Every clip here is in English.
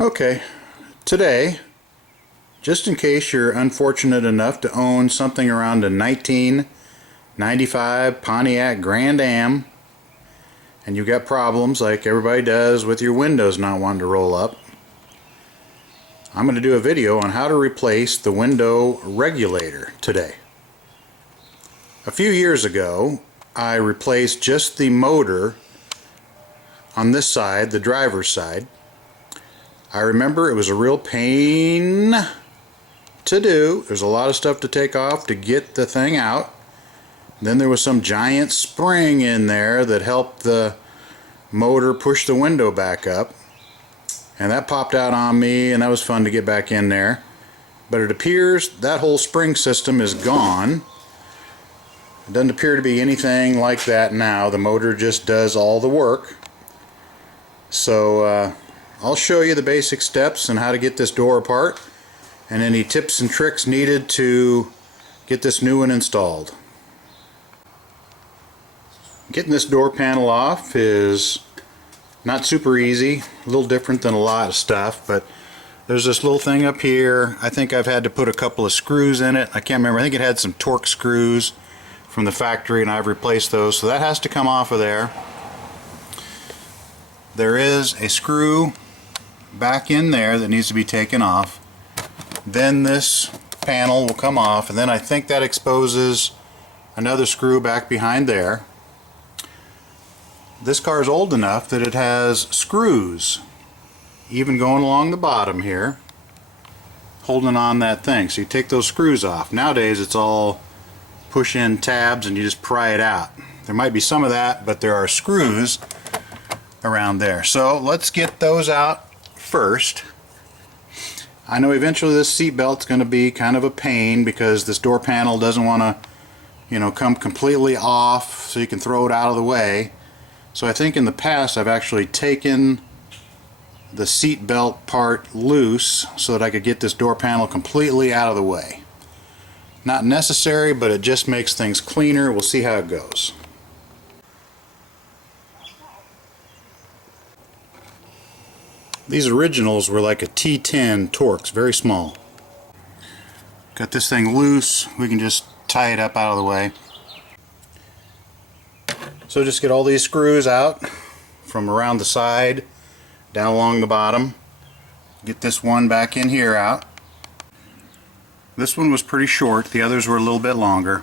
Okay, today, just in case you're unfortunate enough to own something around a 1995 Pontiac Grand Am and you've got problems like everybody does with your windows not wanting to roll up, I'm going to do a video on how to replace the window regulator today. A few years ago, I replaced just the motor on this side, the driver's side. I remember it was a real pain to do. There's a lot of stuff to take off to get the thing out. Then there was some giant spring in there that helped the motor push the window back up. And that popped out on me, and that was fun to get back in there. But it appears that whole spring system is gone. It doesn't appear to be anything like that now. The motor just does all the work. So I'll show you the basic steps and how to get this door apart and any tips and tricks needed to get this new one installed. Getting this door panel off is not super easy, a little different than a lot of stuff, but there's this little thing up here. I think I've had to put a couple of screws in it. I can't remember. I think it had some torque screws from the factory and I've replaced those, so that has to come off of there. There is a screw back in there that needs to be taken off. Then this panel will come off, and then I think that exposes another screw back behind there. This car is old enough that it has screws even going along the bottom here holding on that thing, so you take those screws off. Nowadays it's all push in tabs and you just pry it out. There might be some of that, but there are screws around there. So let's get those out first. I know eventually this seat belt's going to be kind of a pain because this door panel doesn't want to, come completely off so you can throw it out of the way. So I think in the past I've actually taken the seat belt part loose so that I could get this door panel completely out of the way. Not necessary, but it just makes things cleaner. We'll see how it goes. These originals were like a T10 Torx, very small. Got this thing loose, we can just tie it up out of the way. So just get all these screws out from around the side, down along the bottom. Get this one back in here out. This one was pretty short, the others were a little bit longer.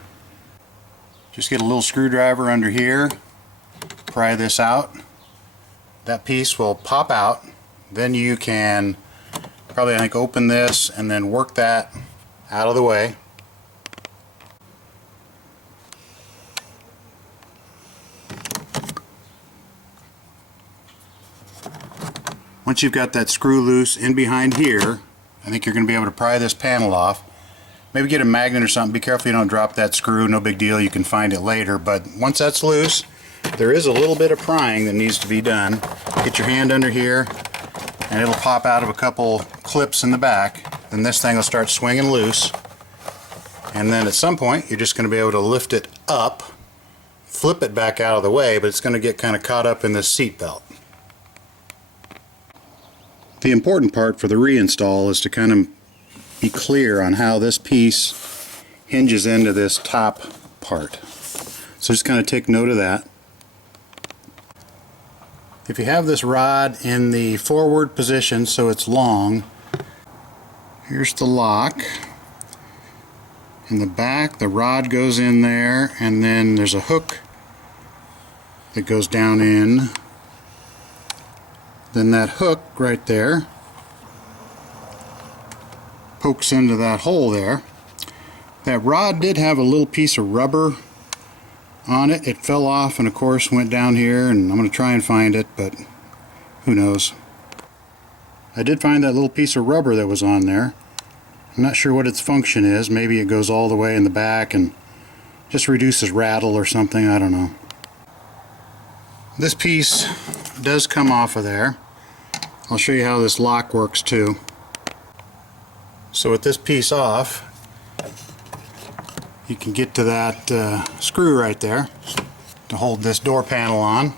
Just get a little screwdriver under here, pry this out. That piece will pop out. Then you can probably, I think, open this and then work that out of the way. Once you've got that screw loose in behind here, I think you're going to be able to pry this panel off. Maybe get a magnet or something. Be careful you don't drop that screw. No big deal, you can find it later. But once that's loose, there is a little bit of prying that needs to be done. Get your hand under here and it'll pop out of a couple clips in the back. Then this thing will start swinging loose, and then at some point you're just going to be able to lift it up, flip it back out of the way, but it's going to get kind of caught up in this seat belt. The important part for the reinstall is to kind of be clear on how this piece hinges into this top part. So just kind of take note of that. If you have this rod in the forward position so it's long, here's the lock. In the back, the rod goes in there, and then there's a hook that goes down in. Then that hook right there pokes into that hole there. That rod did have a little piece of rubber on it. It fell off and of course went down here, and I'm going to try and find it, but who knows. I did find that little piece of rubber that was on there. I'm not sure what its function is. Maybe it goes all the way in the back and just reduces rattle or something, I don't know. This piece does come off of there. I'll show you how this lock works too. So with this piece off, you can get to that screw right there to hold this door panel on.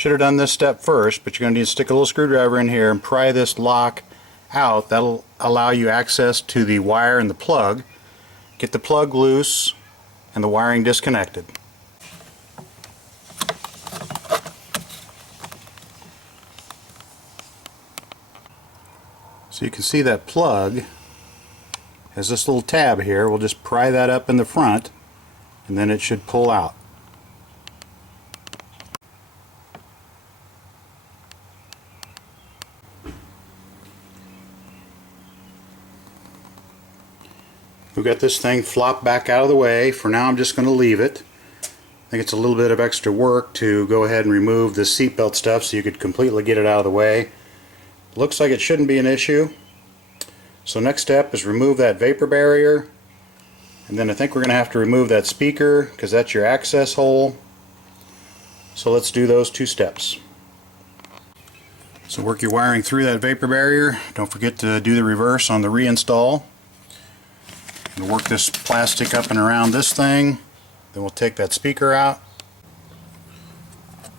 Should have done this step first, but you're going to need to stick a little screwdriver in here and pry this lock out. That'll allow you access to the wire and the plug. Get the plug loose and the wiring disconnected. So you can see that plug has this little tab here. We'll just pry that up in the front and then it should pull out. We've got this thing flopped back out of the way. For now I'm just going to leave it. I think it's a little bit of extra work to go ahead and remove the seatbelt stuff so you could completely get it out of the way. Looks like it shouldn't be an issue. So next step is remove that vapor barrier, and then I think we're going to have to remove that speaker because that's your access hole. So let's do those two steps. So work your wiring through that vapor barrier. Don't forget to do the reverse on the reinstall. And work this plastic up and around this thing. Then we'll take that speaker out.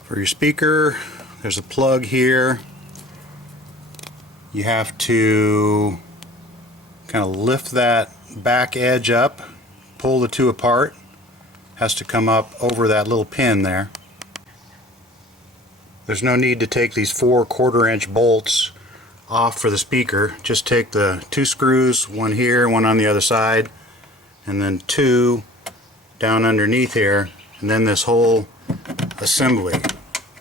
For your speaker, there's a plug here. You have to kind of lift that back edge up, pull the two apart. Has to come up over that little pin there. There's no need to take these 4 1/4-inch bolts off for the speaker. Just take the 2 screws, one here, one on the other side, and then 2 down underneath here, and then this whole assembly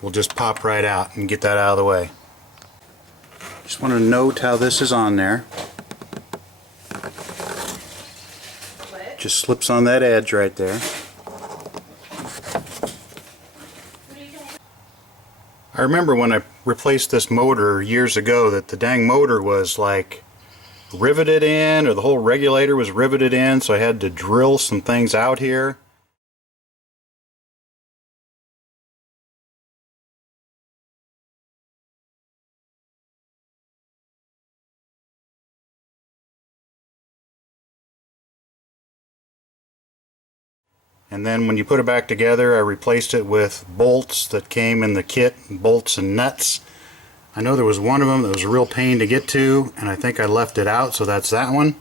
will just pop right out and get that out of the way. Just want to note how this is on there. Just slips on that edge right there. I remember when I replaced this motor years ago that the dang motor was like riveted in, or the whole regulator was riveted in, so I had to drill some things out here. And then when you put it back together, I replaced it with bolts that came in the kit, bolts and nuts. I know there was one of them that was a real pain to get to, and I think I left it out, so that's that one.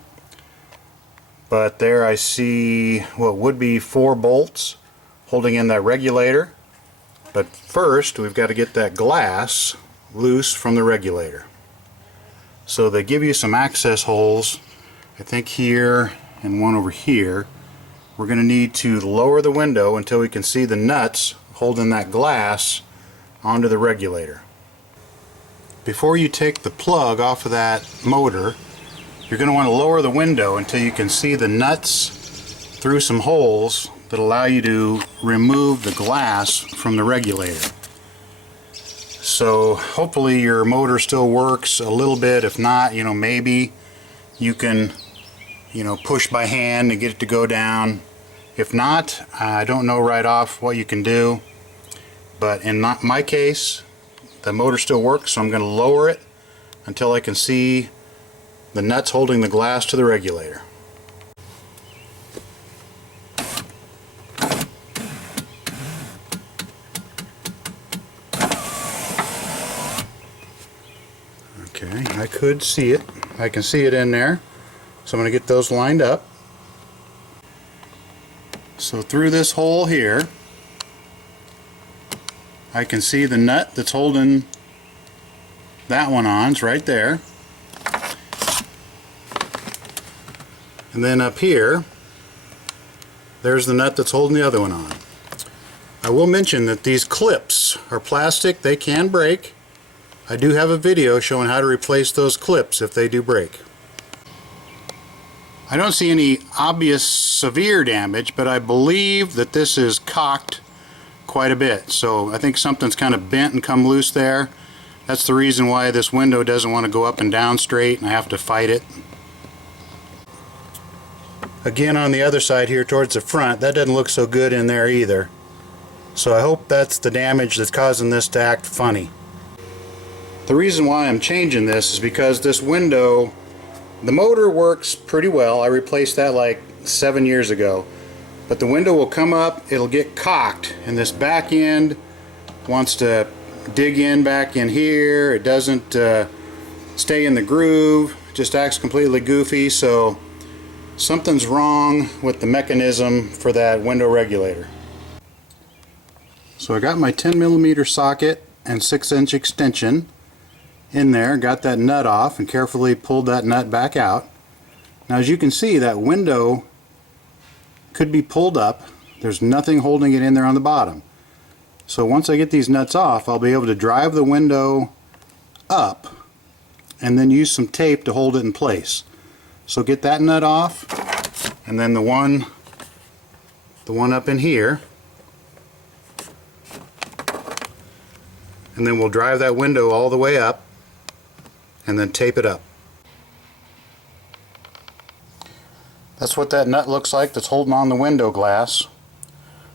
But there I see what would be 4 bolts holding in that regulator. But first we've got to get that glass loose from the regulator. So they give you some access holes, I think here and one over here. We're going to need to lower the window until we can see the nuts holding that glass onto the regulator. Before you take the plug off of that motor, you're going to want to lower the window until you can see the nuts through some holes that allow you to remove the glass from the regulator. So hopefully your motor still works a little bit. If not, maybe you can push by hand and get it to go down. If not, I don't know right off what you can do, but in my case the motor still works, so I'm going to lower it until I can see the nuts holding the glass to the regulator. Okay, I could see it. I can see it in there, so I'm going to get those lined up. So through this hole here, I can see the nut that's holding that one on. It's right there. And then up here, there's the nut that's holding the other one on. I will mention that these clips are plastic. They can break. I do have a video showing how to replace those clips if they do break. I don't see any obvious severe damage, but I believe that this is cocked quite a bit. So I think something's kind of bent and come loose there. That's the reason why this window doesn't want to go up and down straight, and I have to fight it. Again, on the other side here towards the front, that doesn't look so good in there either. So I hope that's the damage that's causing this to act funny. The reason why I'm changing this is because this window, the motor works pretty well. I replaced that like 7 years ago. But the window will come up, it'll get cocked, and this back end wants to dig in back in here. It doesn't stay in the groove. It just acts completely goofy. So something's wrong with the mechanism for that window regulator. So I got my 10mm socket and 6-inch extension in there, got that nut off and carefully pulled that nut back out. Now as you can see, that window could be pulled up. There's nothing holding it in there on the bottom. So once I get these nuts off, I'll be able to drive the window up and then use some tape to hold it in place. So get that nut off, and then the one up in here, and then we'll drive that window all the way up and then tape it up. That's what that nut looks like that's holding on the window glass.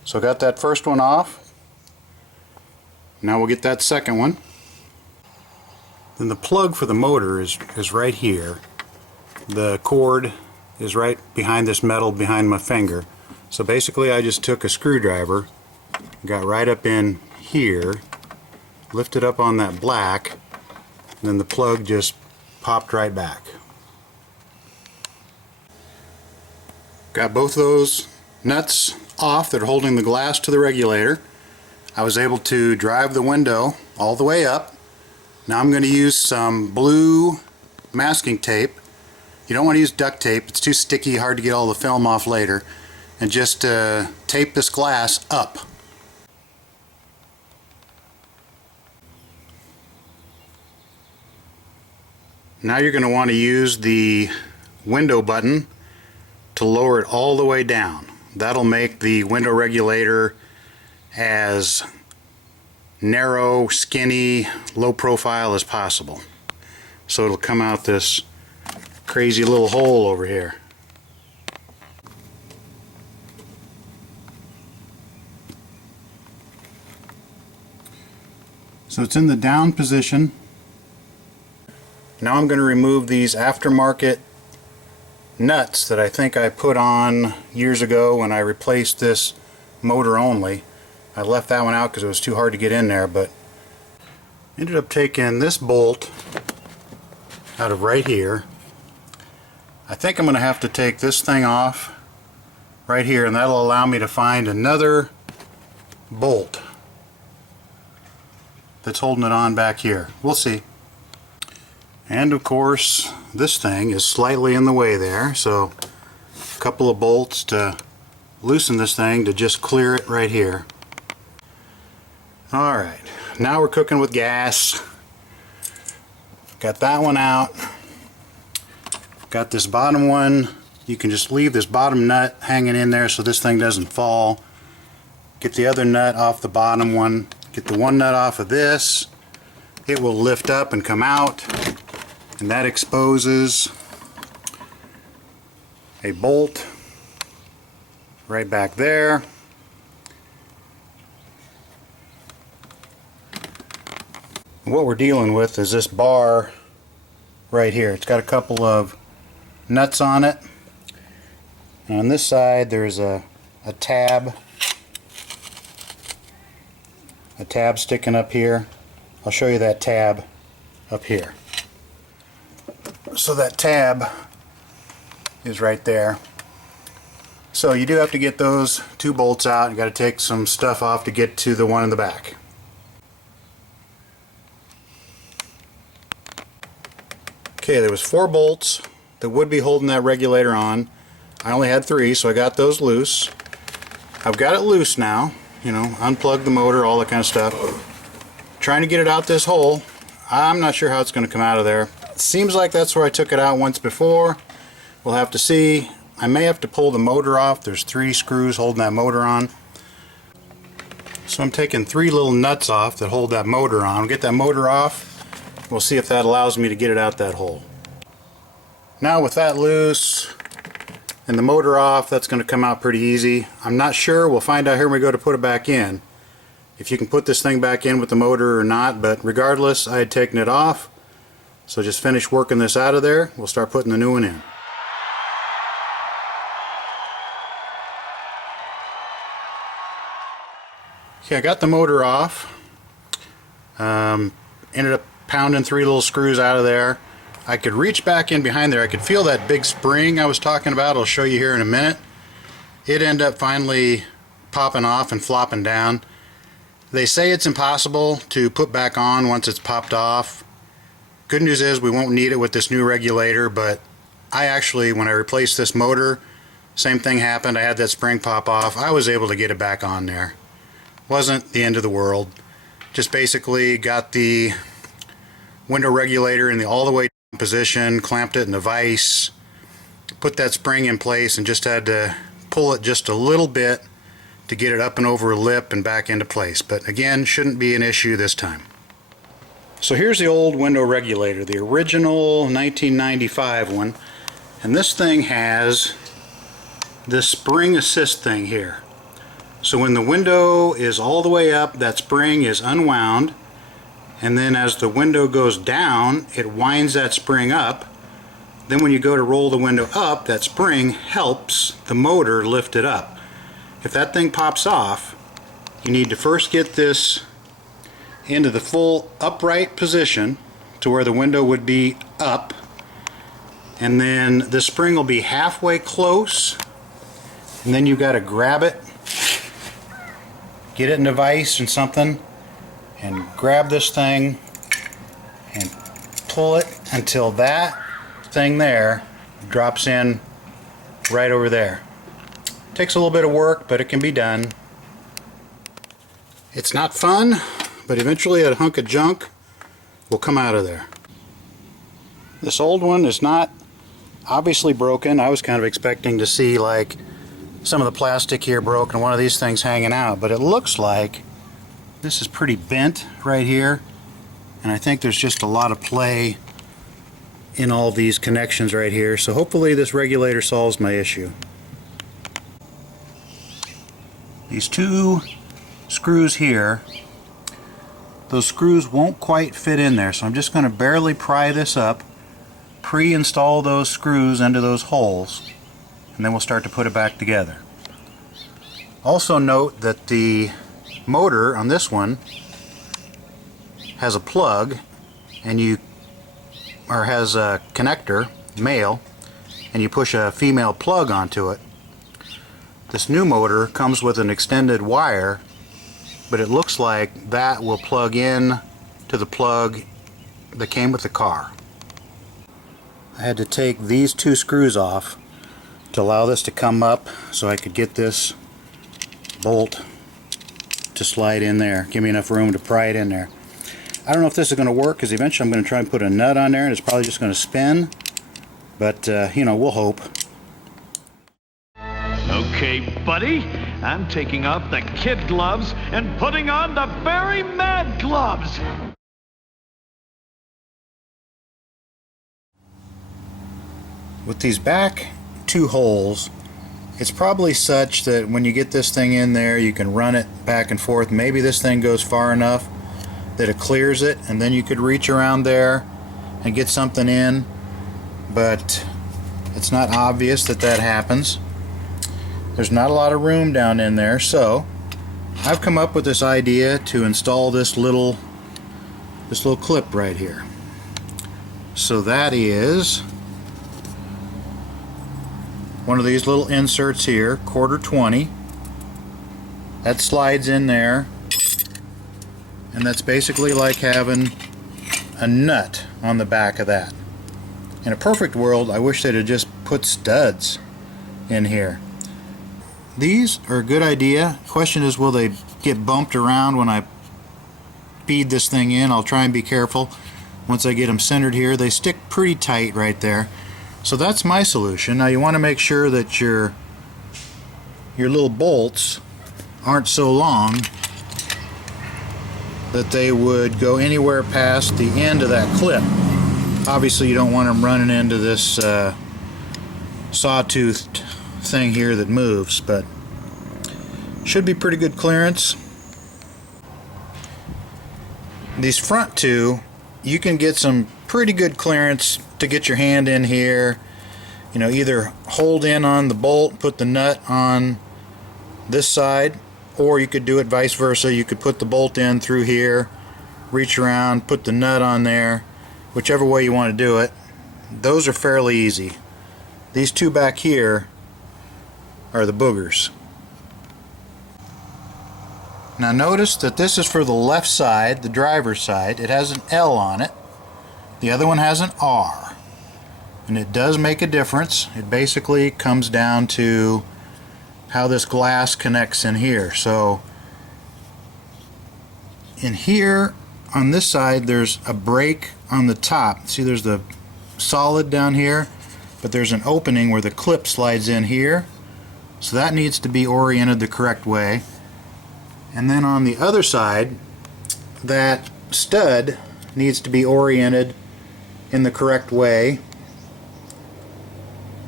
So got that first one off. Now we'll get that second one. Then the plug for the motor is right here. The cord is right behind this metal behind my finger. So basically I just took a screwdriver, got right up in here, lifted up on that black, and then the plug just popped right back. Got both those nuts off that are holding the glass to the regulator. I was able to drive the window all the way up. Now I'm going to use some blue masking tape. You don't want to use duct tape, it's too sticky, hard to get all the film off later. And just tape this glass up. Now you're going to want to use the window button to lower it all the way down. That'll make the window regulator as narrow, skinny, low profile as possible. So it'll come out this crazy little hole over here. So it's in the down position. Now I'm going to remove these aftermarket nuts that I think I put on years ago when I replaced this motor only. I left that one out because it was too hard to get in there, but ended up taking this bolt out of right here. I think I'm going to have to take this thing off right here, and that'll allow me to find another bolt that's holding it on back here. We'll see. And of course this thing is slightly in the way there, so a couple of bolts to loosen this thing to just clear it right here. Alright, now we're cooking with gas. Got that one out. Got this bottom one. You can just leave this bottom nut hanging in there so this thing doesn't fall. Get the other nut off the bottom one. Get the one nut off of this. It will lift up and come out, and that exposes a bolt right back there. What we're dealing with is this bar right here. It's got a couple of nuts on it. And on this side there's a tab sticking up here. I'll show you that tab up here. So that tab is right there. So you do have to get those two bolts out. You got to take some stuff off to get to the one in the back. Okay, there was 4 bolts that would be holding that regulator on. I only had 3, so I got those loose. I've got it loose now. You know, unplug the motor, all that kind of stuff. Trying to get it out this hole. I'm not sure how it's going to come out of there. It seems like that's where I took it out once before. We'll have to see. I may have to pull the motor off. There's 3 screws holding that motor on. So I'm taking 3 little nuts off that hold that motor on. I'll get that motor off. We'll see if that allows me to get it out that hole. Now with that loose and the motor off, that's going to come out pretty easy. I'm not sure. We'll find out here when we go to put it back in, if you can put this thing back in with the motor or not. But regardless, I had taken it off. So just finish working this out of there. We'll start putting the new one in. Okay, I got the motor off. Ended up pounding 3 little screws out of there. I could reach back in behind there. I could feel that big spring I was talking about. I'll show you here in a minute. It ended up finally popping off and flopping down. They say it's impossible to put back on once it's popped off. Good news is we won't need it with this new regulator, but I actually, when I replaced this motor, same thing happened. I had that spring pop off. I was able to get it back on there. Wasn't the end of the world. Just basically got the window regulator in the all the way down position, clamped it in the vise, put that spring in place, and just had to pull it just a little bit to get it up and over a lip and back into place. But again, shouldn't be an issue this time. So here's the old window regulator, the original 1995 one, and this thing has this spring assist thing here. So when the window is all the way up, that spring is unwound, and then as the window goes down, it winds that spring up. Then when you go to roll the window up, that spring helps the motor lift it up. If that thing pops off, you need to first get this into the full upright position to where the window would be up, and then the spring will be halfway close, and then you got to grab it, get it in a vise and something, and grab this thing and pull it until that thing there drops in right over there. Takes a little bit of work, but it can be done. It's not fun, but eventually a hunk of junk will come out of there. This old one is not obviously broken. I was kind of expecting to see like some of the plastic here broke and one of these things hanging out, but it looks like this is pretty bent right here, and I think there's just a lot of play in all these connections right here, so hopefully this regulator solves my issue. These 2 screws here, those screws won't quite fit in there, so I'm just going to barely pry this up, pre-install those screws into those holes, and then we'll start to put it back together. Also note that the motor on this one has a plug, and has a connector, male, and you push a female plug onto it. This new motor comes with an extended wire, but it looks like that will plug in to the plug that came with the car. I had to take these 2 screws off to allow this to come up so I could get this bolt to slide in there. Give me enough room to pry it in there. I don't know if this is going to work, because eventually I'm going to try and put a nut on there and it's probably just going to spin, but you know, we'll hope. Okay, buddy, I'm taking off the kid gloves and putting on the very mad gloves. With these back 2 holes, it's probably such that when you get this thing in there, you can run it back and forth. Maybe this thing goes far enough that it clears it, and then you could reach around there and get something in, but it's not obvious that that happens. There's not a lot of room down in there, so I've come up with this idea to install this little clip right here. So that is one of these little inserts here, 1/4 that slides in there, and that's basically like having a nut on the back of that. In a perfect world, I wish they'd have just put studs in here. These are a good idea. Question is, will they get bumped around when I feed this thing in? I'll try and be careful. Once I get them centered here, they stick pretty tight right there. So that's my solution. Now you want to make sure that your little bolts aren't so long that they would go anywhere past the end of that clip. Obviously you don't want them running into this sawtoothed thing here that moves, but should be pretty good clearance. These front 2, you can get some pretty good clearance to get your hand in here. You know, either hold in on the bolt, put the nut on this side, or you could do it vice versa. You could put the bolt in through here reach around, put the nut on there, whichever way you want to do it. Those are fairly easy. These two back here are the boogers. Now notice that this is for the left side, the driver's side. It has an L on it. The other one has an R. And it does make a difference. It basically comes down to how this glass connects in here. So in here on this side there's a break on the top. See, there's the solid down here, but there's an opening where the clip slides in here. So that needs to be oriented the correct way. And then on the other side, that stud needs to be oriented in the correct way.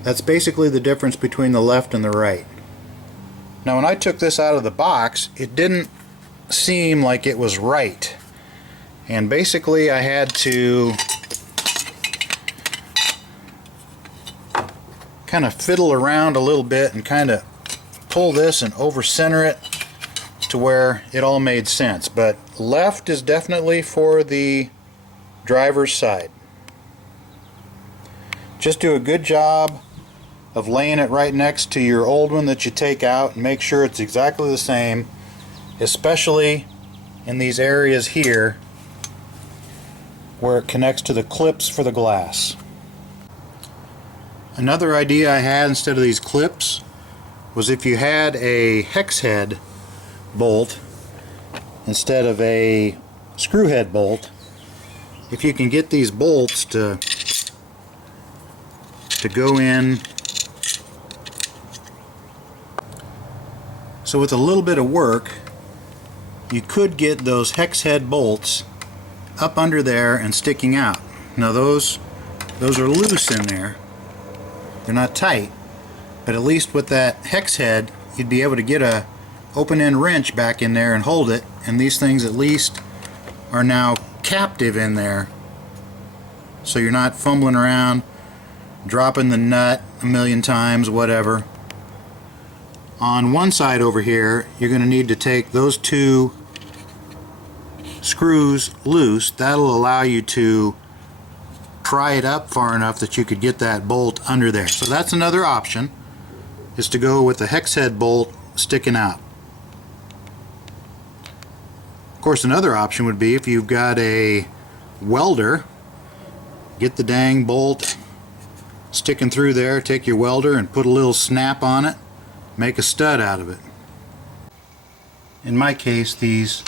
That's basically the difference between the left and the right. Now when I took this out of the box, it didn't seem like it was right. And basically I had to kind of fiddle around a little bit and kind of pull this and over center it to where it all made sense. But left is definitely for the driver's side. Just do a good job of laying it right next to your old one that you take out and make sure it's exactly the same, especially in these areas here where it connects to the clips for the glass. Another idea I had instead of these clips was if you had a hex head bolt instead of a screw head bolt, if you can get these bolts to go in. So with a little bit of work you could get those hex head bolts up under there and sticking out. Now those are loose in there. They're not tight, but at least with that hex head you'd be able to get a open end wrench back in there and hold it, and these things at least are now captive in there, so you're not fumbling around dropping the nut a million times, whatever. On one side over here you're going to need to take those two screws loose. That'll allow you to pry it up far enough that you could get that bolt under there. So that's another option, is to go with the hex head bolt sticking out. Of course, another option would be if you've got a welder, get the dang bolt sticking through there, take your welder and put a little snap on it, make a stud out of it. In my case, these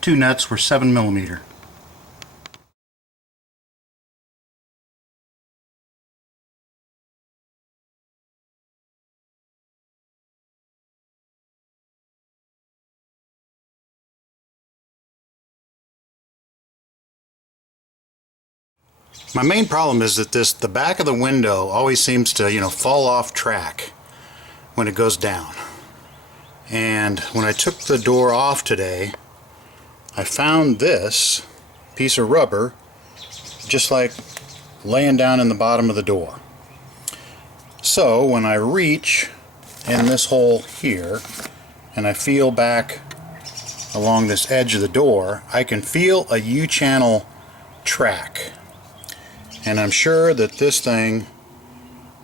two nuts were 7mm. My main problem is that the back of the window always seems to, fall off track when it goes down. And when I took the door off today, I found this piece of rubber just like laying down in the bottom of the door. So when I reach in this hole here and I feel back along this edge of the door, I can feel a U-channel track. And I'm sure that this thing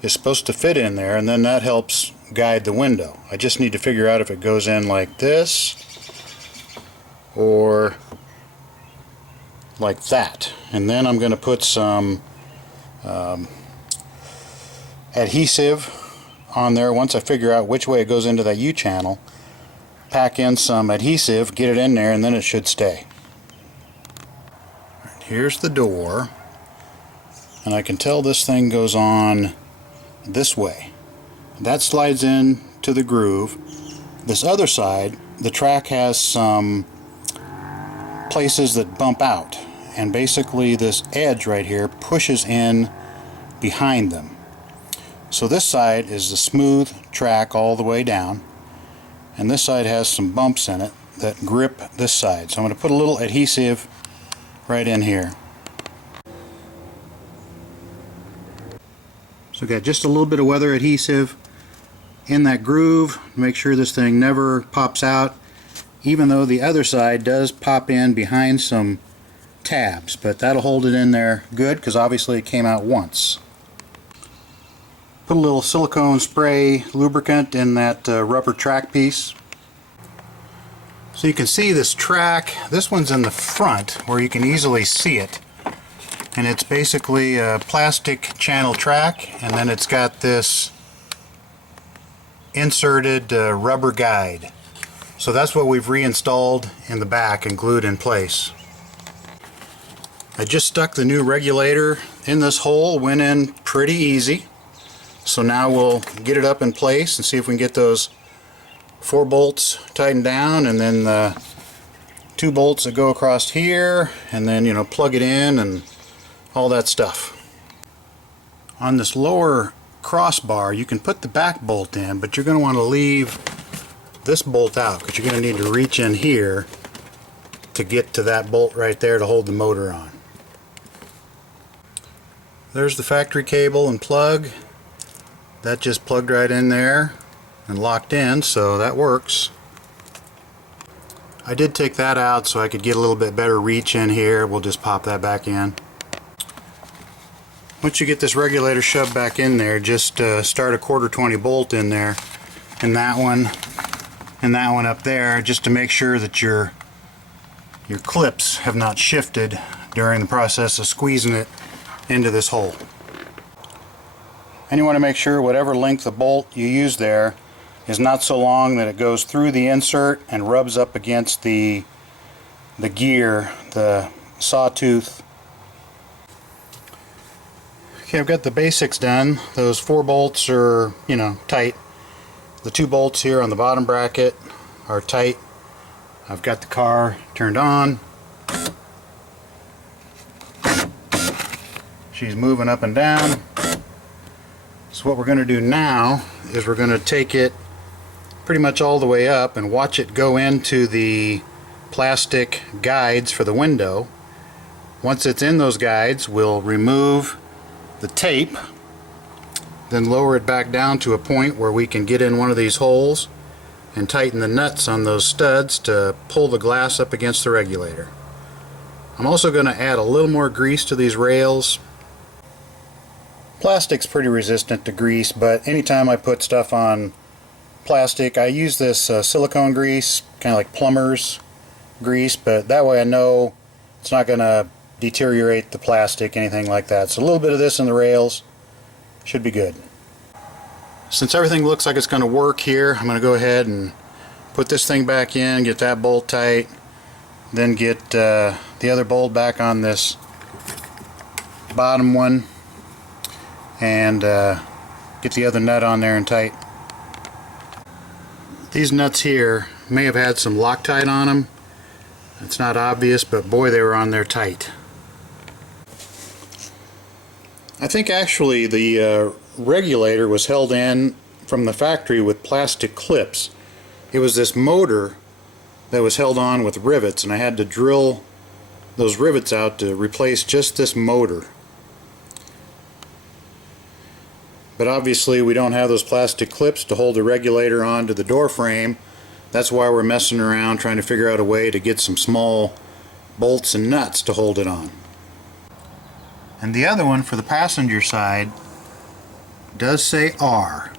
is supposed to fit in there, and then that helps guide the window. I just need to figure out if it goes in like this or like that. And then I'm going to put some adhesive on there once I figure out which way it goes into that U-channel. Pack in some adhesive, get it in there, and then it should stay. Right, here's the door. And I can tell this thing goes on this way. That slides in to the groove. This other side, the track has some places that bump out, and basically this edge right here pushes in behind them. So this side is the smooth track all the way down, and this side has some bumps in it that grip this side. So I'm going to put a little adhesive right in here. So got just a little bit of weather adhesive in that groove to make sure this thing never pops out, even though the other side does pop in behind some tabs, but that'll hold it in there good because obviously it came out once. Put a little silicone spray lubricant in that rubber track piece. So you can see this track. This one's in the front where you can easily see it. And it's basically a plastic channel track, and then it's got this inserted rubber guide. So that's what we've reinstalled in the back and glued in place. I just stuck the new regulator in this hole, went in pretty easy. So now we'll get it up in place and see if we can get those 4 bolts tightened down, and then the 2 bolts that go across here, and then, you know, plug it in and all that stuff. On this lower crossbar you can put the back bolt in, but you're going to want to leave this bolt out because you're going to need to reach in here to get to that bolt right there to hold the motor on. There's the factory cable and plug. That just plugged right in there and locked in, so that works. I did take that out so I could get a little bit better reach in here. We'll just pop that back in. Once you get this regulator shoved back in there, just start a 1/4-20 bolt in there, and that one up there, just to make sure that your clips have not shifted during the process of squeezing it into this hole. And you want to make sure whatever length of bolt you use there is not so long that it goes through the insert and rubs up against the gear, the sawtooth. Okay, I've got the basics done. Those 4 bolts are, you know, tight. The 2 bolts here on the bottom bracket are tight. I've got the car turned on. She's moving up and down. So what we're going to do now is we're going to take it pretty much all the way up and watch it go into the plastic guides for the window. Once it's in those guides, we'll remove the tape, then lower it back down to a point where we can get in one of these holes and tighten the nuts on those studs to pull the glass up against the regulator. I'm also going to add a little more grease to these rails. Plastic's pretty resistant to grease, but anytime I put stuff on plastic, I use this silicone grease, kind of like plumber's grease, but that way I know it's not going to deteriorate the plastic, anything like that. So a little bit of this in the rails should be good. Since everything looks like it's going to work here, I'm going to go ahead and put this thing back in, get that bolt tight, then get the other bolt back on this bottom one, and get the other nut on there and tight. These nuts here may have had some Loctite on them. It's not obvious, but boy, they were on there tight. I think actually the regulator was held in from the factory with plastic clips. It was this motor that was held on with rivets, and I had to drill those rivets out to replace just this motor. But obviously we don't have those plastic clips to hold the regulator onto the door frame. That's why we're messing around trying to figure out a way to get some small bolts and nuts to hold it on. And the other one for the passenger side does say R.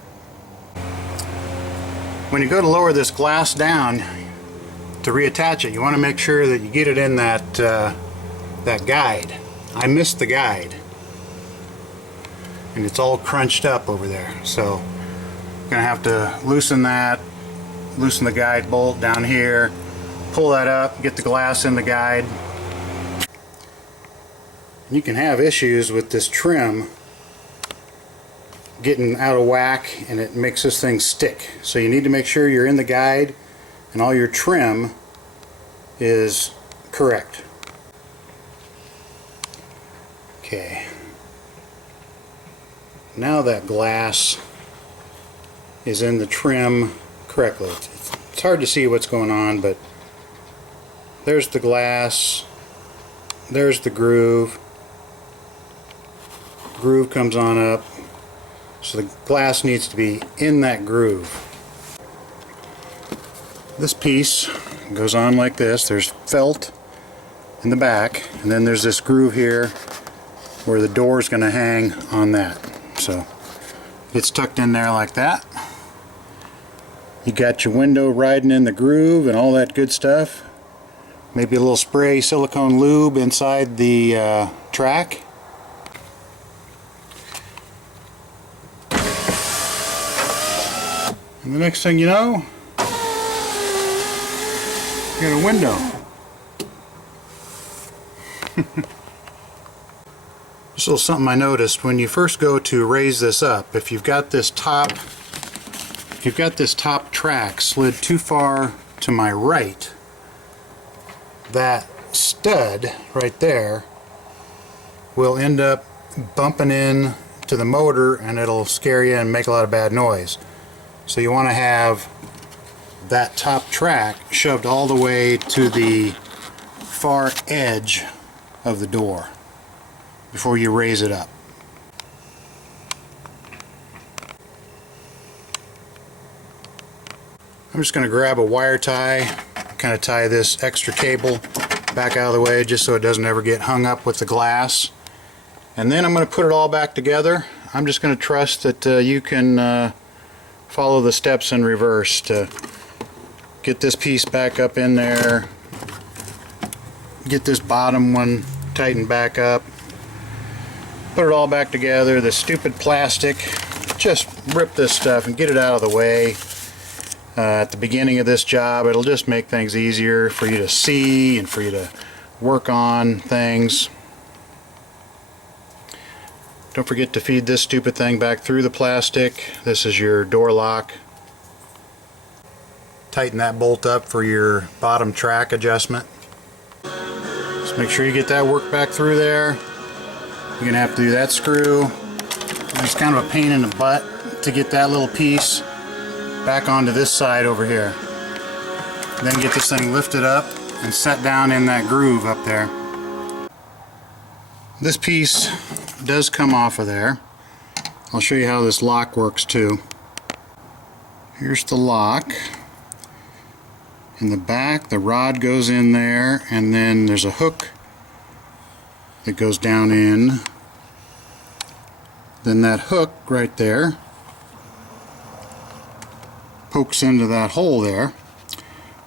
When you go to lower this glass down to reattach it, you want to make sure that you get it in that that guide. I missed the guide, and it's all crunched up over there, so I'm gonna have to loosen that, loosen the guide bolt down here, pull that up, get the glass in the guide. You can have issues with this trim getting out of whack, and it makes this thing stick. So you need to make sure you're in the guide and all your trim is correct. Okay. Now that glass is in the trim correctly. It's hard to see what's going on, but there's the glass, there's the groove. Groove comes on up, so the glass needs to be in that groove. This piece goes on like this. There's felt in the back, and then there's this groove here where the door is going to hang on that. So it's tucked in there like that. You got your window riding in the groove and all that good stuff. Maybe a little spray silicone lube inside the track. And the next thing you know, you got a window. Just a little something I noticed when you first go to raise this up. If you've got this top track slid too far to my right, that stud right there will end up bumping in to the motor, and it'll scare you and make a lot of bad noise. So you want to have that top track shoved all the way to the far edge of the door before you raise it up. I'm just going to grab a wire tie, kind of tie this extra cable back out of the way just so it doesn't ever get hung up with the glass. And then I'm going to put it all back together. I'm just going to trust that you can follow the steps in reverse to get this piece back up in there, get this bottom one tightened back up, put it all back together. The stupid plastic, just rip this stuff and get it out of the way. At the beginning of this job, it'll just make things easier for you to see and for you to work on things. Don't forget to feed this stupid thing back through the plastic. This is your door lock. Tighten that bolt up for your bottom track adjustment. Just make sure you get that work back through there. You're going to have to do that screw. It's kind of a pain in the butt to get that little piece back onto this side over here. Then get this thing lifted up and set down in that groove up there. This piece does come off of there. I'll show you how this lock works too. Here's the lock. In the back, the rod goes in there, and then there's a hook that goes down in. Then that hook right there pokes into that hole there.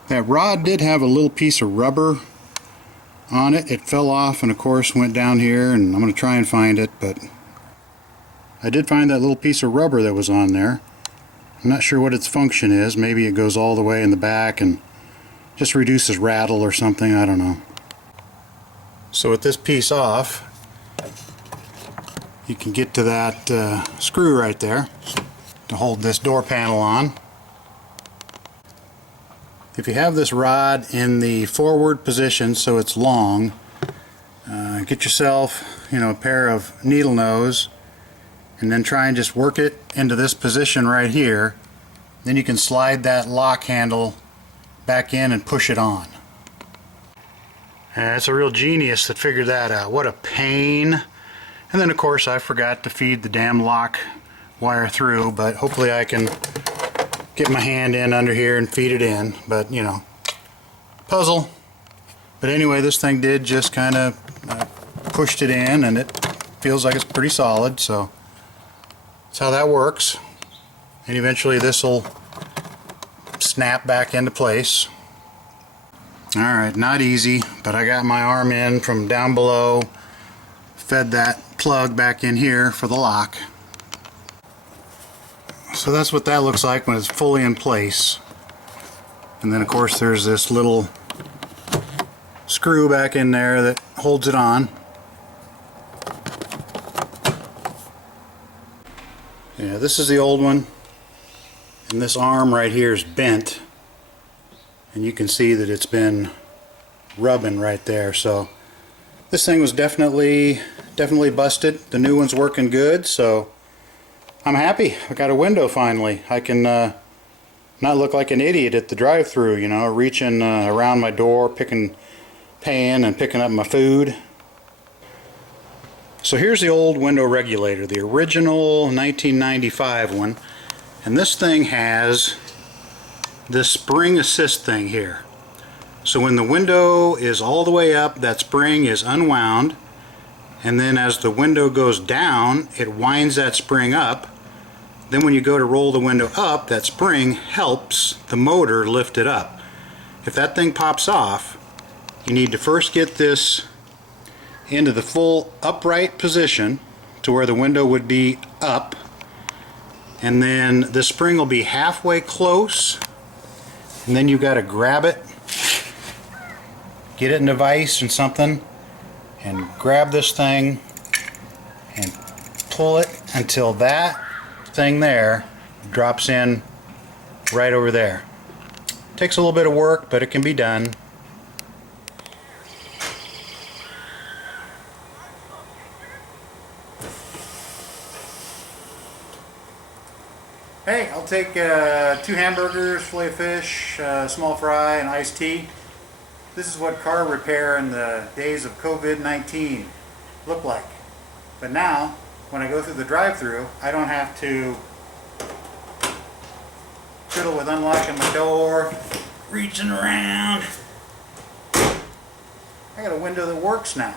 That rod did have a little piece of rubber on it. It fell off and of course went down here, and I'm going to try and find it, but I did find that little piece of rubber that was on there. I'm not sure what its function is. Maybe it goes all the way in the back and just reduces rattle or something, I don't know. So with this piece off, you can get to that screw right there to hold this door panel on. If you have this rod in the forward position so it's long, get yourself, a pair of needle nose, and then try and just work it into this position right here. Then you can slide that lock handle back in and push it on. And it's a real genius that figured that out. What a pain. And then of course I forgot to feed the damn lock wire through, but hopefully I can get my hand in under here and feed it in. But puzzle. But anyway, this thing did just kind of pushed it in, and it feels like it's pretty solid, so that's how that works. And eventually this will snap back into place. Alright, not easy, but I got my arm in from down below, fed that plug back in here for the lock. So that's what that looks like when it's fully in place. And then of course there's this little screw back in there that holds it on. Yeah, this is the old one, and this arm right here is bent, and you can see that it's been rubbing right there. So this thing was definitely busted. The new one's working good, so I'm happy. I got a window finally. I can not look like an idiot at the drive-thru, reaching around my door, paying and picking up my food. So here's the old window regulator, the original 1995 one, and this thing has this spring assist thing here. So when the window is all the way up, that spring is unwound, and then as the window goes down, it winds that spring up. Then when you go to roll the window up, that spring helps the motor lift it up. If that thing pops off, you need to first get this into the full upright position to where the window would be up, and then the spring will be halfway close, and then you got to grab it, get it in a vise and something, and grab this thing and pull it until that thing there drops in right over there. Takes a little bit of work, but it can be done. Hey, I'll take 2 hamburgers, fillet of fish, small fry, and iced tea. This is what car repair in the days of COVID-19 looked like. But now, when I go through the drive-thru, I don't have to fiddle with unlocking my door, reaching around. I got a window that works now.